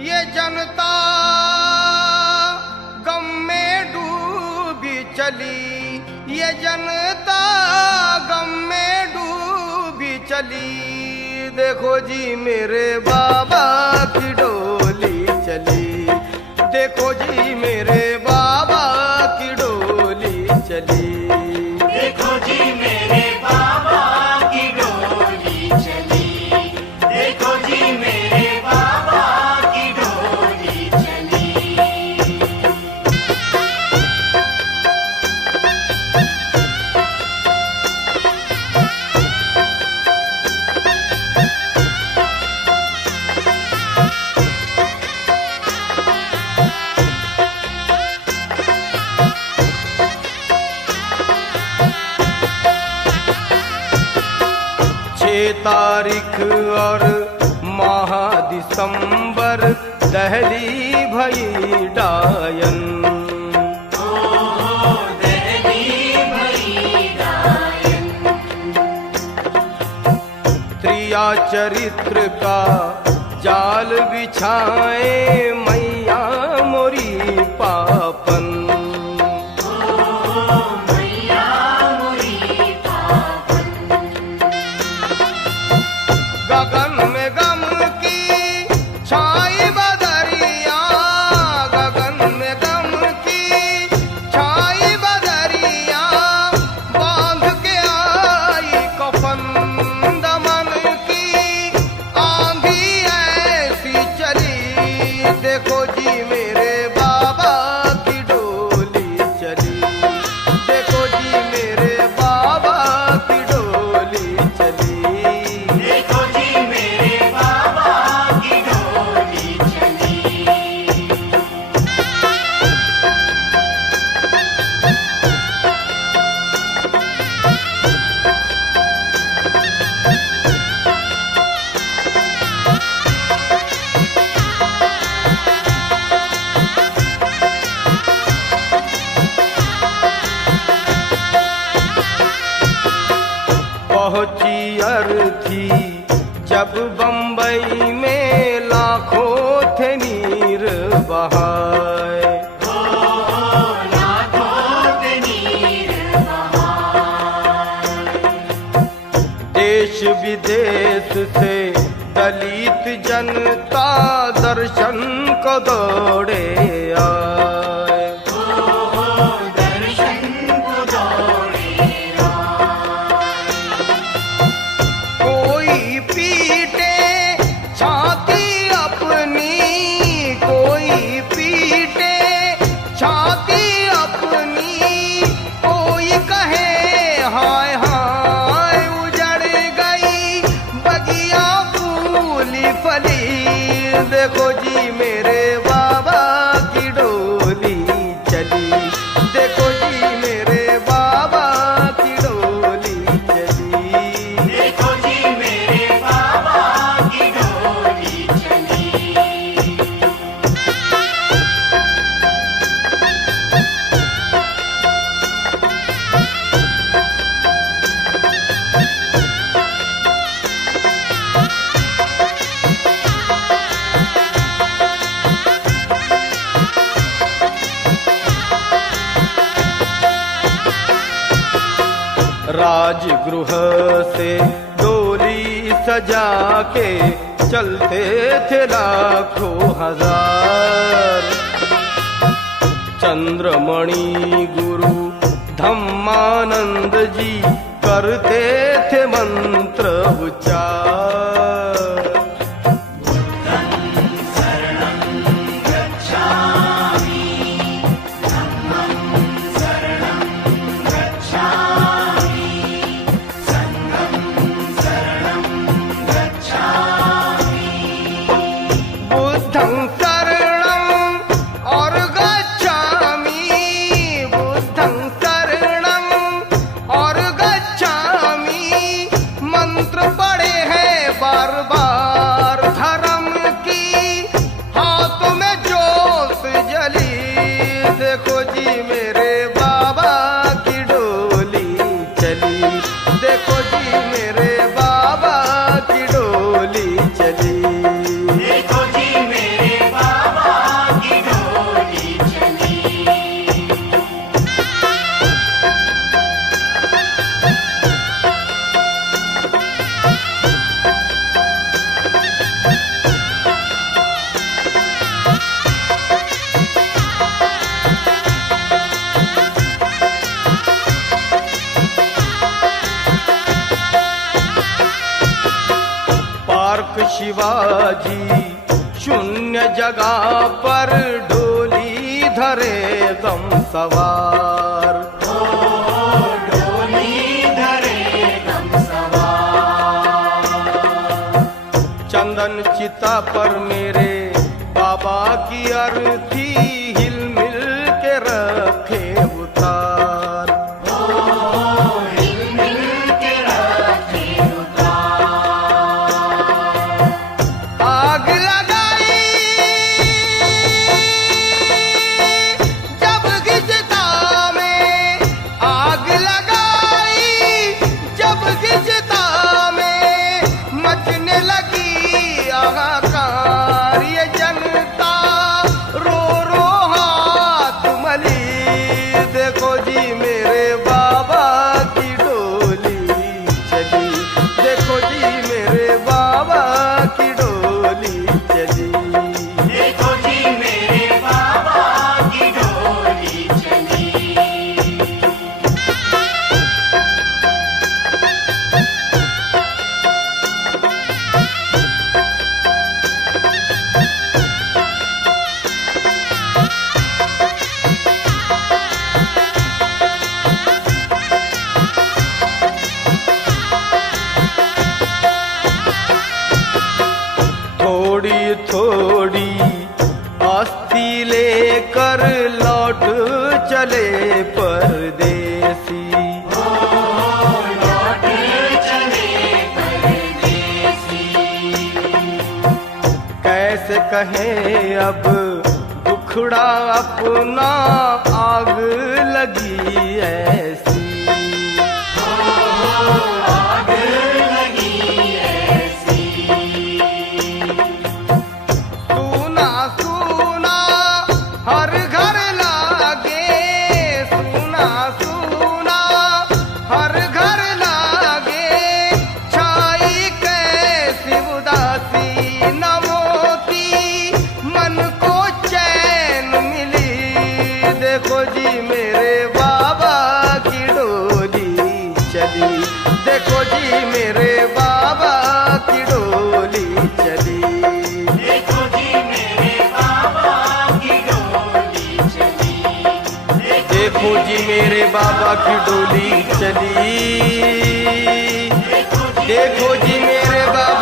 ये जनता गम में डूबी चली, ये जनता गम में डूबी चली। देखो जी मेरे बाबा की डोली चली, देखो जी मेरे बाबा की डोली चली। देखो जी मेरे बाबा की डोली चली, देखो जी मेरे बाबा की डोली चली। तारीख और माह दिसंबर दहली भई डायन, दहली भई डायन। त्रिया चरित्र का जाल बिछाए मैया मोरी पापन। गगन में गम की छाई बदरिया, गगन में गम की छाई बदरिया, बांध के आई कफन दमन की आंधी ऐसी चली। देखो जी मेरे बाबा की डोली चली, देखो जी मेरे बाबा की डोली चली। पहुंची अर्थी जब बंबई में लाखों थे नीर बहाए, देश विदेश से दलित जनता दर्शन को दौड़े आए। देखो जी मेरे बाबा की डोली चली, देखो जी मेरे बाबा की डोली चली। देखो जी मेरे बाबा की डोली चली। राजगृह से डोली सजा के चलते थे लाखों हजार, चंद्रमणि गुरु धम्मानंद जी करते थे मंत्र उच्चार। मंत्र पड़े हैं जी शून्य जगह पर डोली धरे गम सवार। डोली धरे गम सवार। चंदन चिता पर मेरे बाबा की अर्थी हिल मिल के रखे उतार। हिल मिल के रखे उतार। आग लगाई जब गिजता में, आग लगाई जब गिजता में, मचने लगी हाहाकार। ये जनता रो रो हाथ मली, देखो जी मेरे बाबा की डोली चली, देखो जी मेरे बाबा की डोली चली। देखो जी मेरे बाबा की डोली चली। थोड़ी थोड़ी अस्थि लेकर लौट चले परदेसी। लौट चले परदेसी। कैसे कहें अब दुखड़ा अपना, आग लगी ऐसी। आग लगी ऐसी। सूना सूना हर घर लागे, सूना सूना हर घर लागे, छाई कैसी उदासी न मोती मन को चैन मिली। देखो जी मेरे बाबा की डोली चली, देखो जी मेरे बाबा की डोली चली। देखो जी मेरे बाबा की डोली चली। देखो जी मेरे बाबा की डोली चली, देखो जी मेरे बाबा